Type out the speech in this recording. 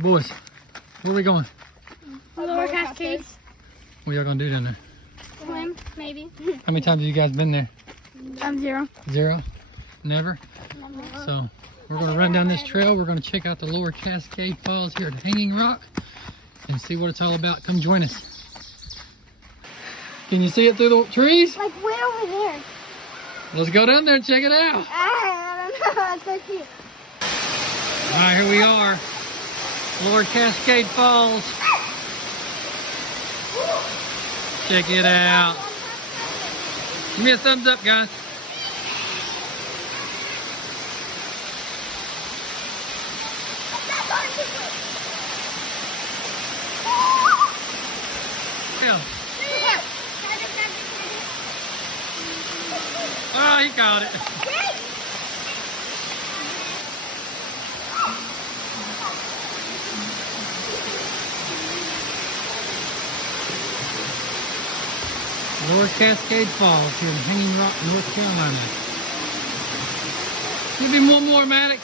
Hey boys, where are we going? Lower Cascades. What y'all gonna do down there? Swim, maybe. How many times have you guys been there? 0. 0? Never? So we're gonna run down this trail. We're gonna check out the Lower Cascade Falls here at Hanging Rock and see what it's all about. Come join us. Can you see it through the trees? Like way over there. Let's go down there and check it out. I don't know. It's so cute. All right, here we are. Lower Cascade Falls. Check it out. Give me a thumbs up, guys. Yeah. Oh, he caught it. Lower Cascade Falls here in Hanging Rock, North Carolina. Give him one more, Maddox.